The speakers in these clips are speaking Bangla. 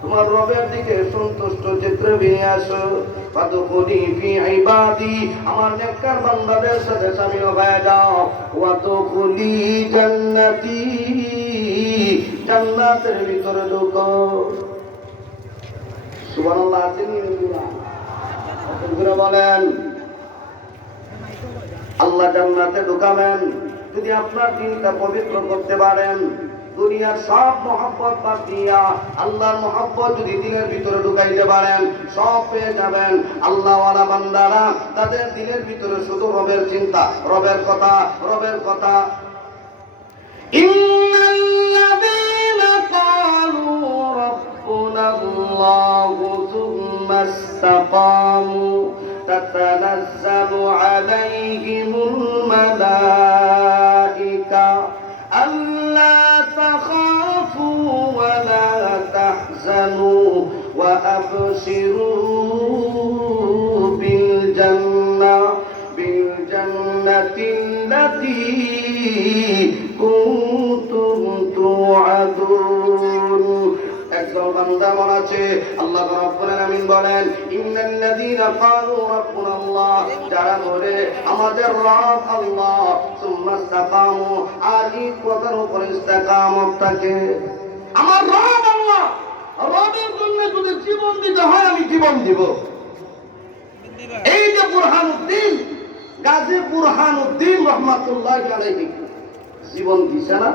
তোমার রবের দিকে সন্তুষ্ট চিত্রে ফিরে আসো। ফাদখুলি ফি ইবাদি, আমার নেককার বান্দাদের সাথে শামিল হয়ে যাও। ওয়াদখুলি জান্নাতি, জান্নাতের ভিতরে ঢুকো। সুবহানাল্লাহ। আপনারা বলেন আল্লাহ জান্নাতে ঢুকাবেন যদি আপনার দিনটা পবিত্র করতে পারেন। দুনিয়ার সব মহব্বত বাদ দিয়া আল্লাহর মহব্বত যদি দিলের ভিতরে ঢুকাইতে পারেন, সব পেয়ে যাবেন। আল্লাহওয়ালা বান্দারা তাদের দিলের ভিতরে শুধু রবের চিন্তা, রবের কথা, রবের কথা। ইন্নাল্লাযীনা ক্বালু রাব্বুনাল্লাহু সুম্মা ইসতাকামু তাতানাজ্জালু আলাইহিমুল মালাইকা আল্লা তাখাফু ওয়া লা তাহজানু ওয়া আবশিরু বিল জান্নাতিল্লাতী কুনতুম তুআদুন। একদল বান্দা মনে আছে, আল্লাহ রাব্বুল আলামিন বলেন ইন্নাল্লাযীনা ক্বালু রাব্বুনাল্লাহ, যারা বলে আমাদের রব আল্লাহ, সুম্মা ইসতাকামু, আর এই কথার উপর ইস্তেকামত থাকে। আমার রব আল্লাহ, রবের জন্য যদি জীবন দিতে হয় আমি জীবন দিব। এই যে বুরহানুদ্দিন, গাজী বুরহানুদ্দিন রহমাতুল্লাহি আলাইহি জীবন দিছে না?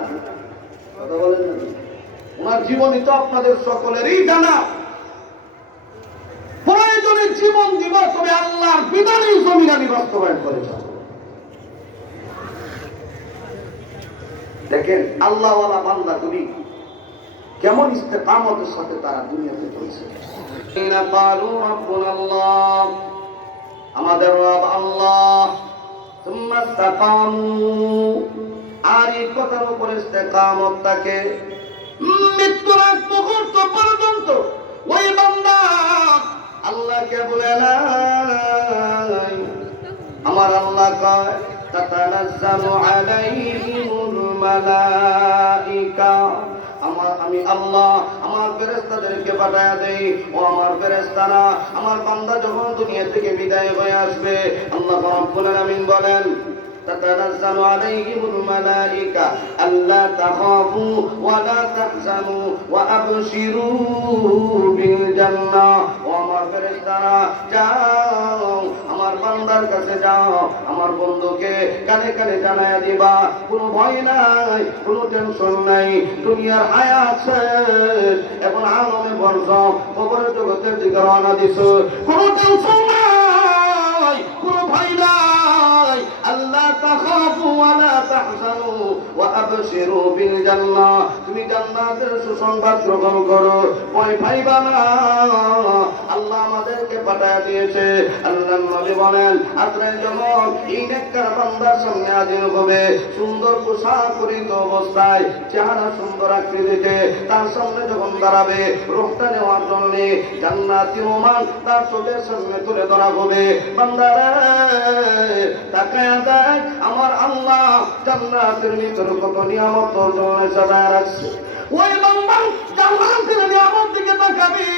কথা বলেন না? ওনার জীবনী তো আপনাদের সকলেরই জানা। প্রয়োজনে জীবন দিব, তবে আল্লাহর বিধানই জমিন আমি বাস্তবায়ন করে যাব। দেখেন আল্লাহওয়ালা বান্দাগুলি কেমন ইস্তেকামতের সাথে তারা দুনিয়াতে চলছে। আমাদের রব আল্লাহ, সুম্মা ইসতাকামু, আর এই কথার উপর ইস্তেকামত থাকে মৃত্যুর আগ মুহূর্ত পর্যন্ত। ওই বান্দা আল্লাহকে বলে নাই, আমার আল্লাহ কয় তাতানাজ্জালু আলাইহিমুল মালাইকা, আমি আল্লাহ আমার ফেরেশতাদেরকে পাঠায়া দেই। ও আমার ফেরেশতারা, আমার বান্দা যখন দুনিয়া থেকে বিদায় হয়ে আসবে, আল্লাহ রাব্বুল আলামিন বলেন تتنزل عليهم الملائكة ألا تخافوا ولا تحزنوا وأبشروا بالجنة। وأمر فرشتنا যাও আমার বান্দার কাছে যাও, আমার বন্ধুকে কানে কানে জানায়া দিবা কোনো ভয় নাই, কোনো টেনশন নাই। দুনিয়ার হায়াত শেষ, এখন আলমে বরজখ কবরের জগতের দিকে রওনা দিছো, কোনো টেনশন নাই, কোনো ভয় নাই। আল্লাহ তাখাফু ওয়া লা তাহজানু ওয়া আবশিরু বিল জান্নাহ, তুমি জান্নাতের সুসংবাদ গ্রহণ করো, ভয় পাইবা না। আল্লাহ আমাদেরকে পাঠায় দিয়েছে। আল্লাহর নবী বলেন আজরাইল যখন এই নেককার বান্দার সামনে হাজির হবে, সুন্দর পোশাক পরিহিত অবস্থায়, চেহারা সুন্দর আকৃতিতে তার সামনে যখন দাঁড়াবে, রূহটা নেওয়ার জন্য জান্নাতি ওমান তার চোখের সামনে তুলে ধরা হবে। বান্দারে তাকায়া দেখ, আমার আল্লাহ জান্নাতের ভিতরে কত নিয়ামত তোর জন্য সাজায় রাখছে। ওই বান্দা জান্নাতের নিয়ামত দিকে তাকাবি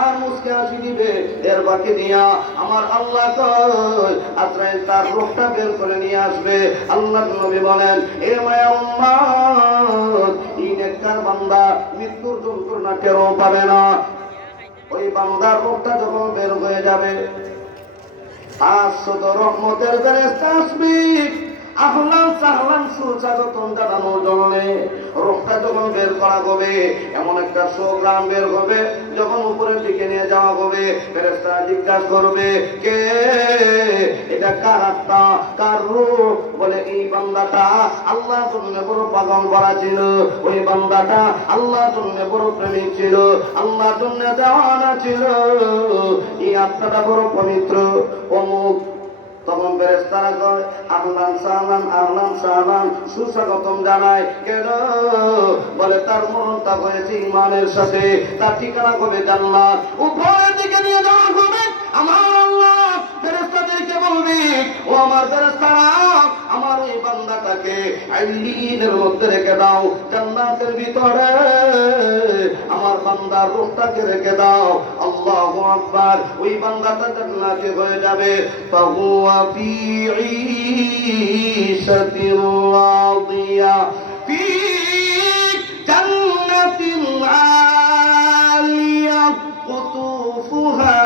আর মুস্কে হাসি দিবে। এর বাকি দিয়া আমার আল্লাহ কয় আজরাইল তার রূহটা বের করে নিয়ে আসবে। আল্লাহর নবী বলেন এ মায়া উম্মত, এই নেককার বান্দা মৃত্যুর যন্ত্রণা টেরও পাবে না। ওই বান্দার রূহটা যখন বের হয়ে যাবে, 500 রহমতের ফেরেশতা আসবে আহলান সাহলান সুস্বাগতম জানানোর জন্য। রূহটা যখন বের করা হবে, এমন একটা সুঘ্রাণ বের হবে, যখন উপরের দিকে নিয়ে যাওয়া হবে, ফেরেশতারা জিজ্ঞাসা করবে কে এটা, কার আত্মা, কার রূহ? বলে এই বান্দাটা আল্লাহর জন্য বড় পাগল করা ছিল, ওই বান্দাটা আল্লাহর জন্য বড় প্রেমিক ছিল, আল্লাহর জন্য দেওয়ানা ছিল, এই আত্মাটা বড় পবিত্র অমুক। তখন ফেরেশতারা কয় আহলান সাহলান, আহলান সাহলান, সুস্বাগতম জানায়। কেন? বলে তার মরণটা হয়েছে ঈমানের সাথে, তার ঠিকানা হবে জান্নাত। উপরের দিকে নিয়ে যাওয়া হবে। আমার আল্লাহ ফেরেশতাদেরকে বলবে ও আমার ফেরেশতারা, আমার ওই বান্দাটাকে আইলিনের মধ্যে রেখে দাও, জান্নাতের ভিতরে আমার বান্দার রূহটাকে রেখে দাও। আল্লাহু আকবার। ওই বান্দাটা জান্নাতে হয়ে যাবে। ফাহুয়া ফি ঈশাতির রাদিয়া ফি জান্নাতিন আলিয়া কুতুফুহা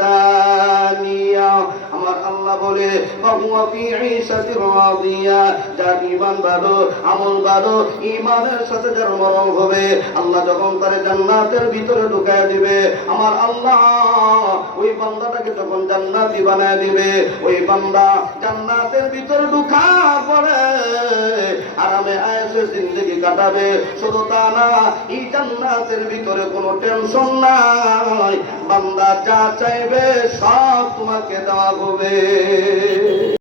দানিয়া। আমার আল্লাহ বলে ফাহুয়া ফি ঈশাতির রাদিয়া, যার ঈমান ভালো, আমল ভালো, ঈমানের সাথে যার মরণ হবে, আল্লাহ যখন তার জান্নাতের ভিতরে ঢুকায় দিবে, আমার আল্লাহ ওই বান্দাটাকে যখন জান্নাতি বানায় দিবে, ওই বান্দা জান্নাতের ভিতরে ঢুকার পরে আরামে আয়েশে জিন্দেগি কাটাবে। শুধু তা না, এই জান্নাতের ভিতরে কোনো টেনশন নাই, বান্দা যা চাইবে সব তোমাকে দেওয়া হবে।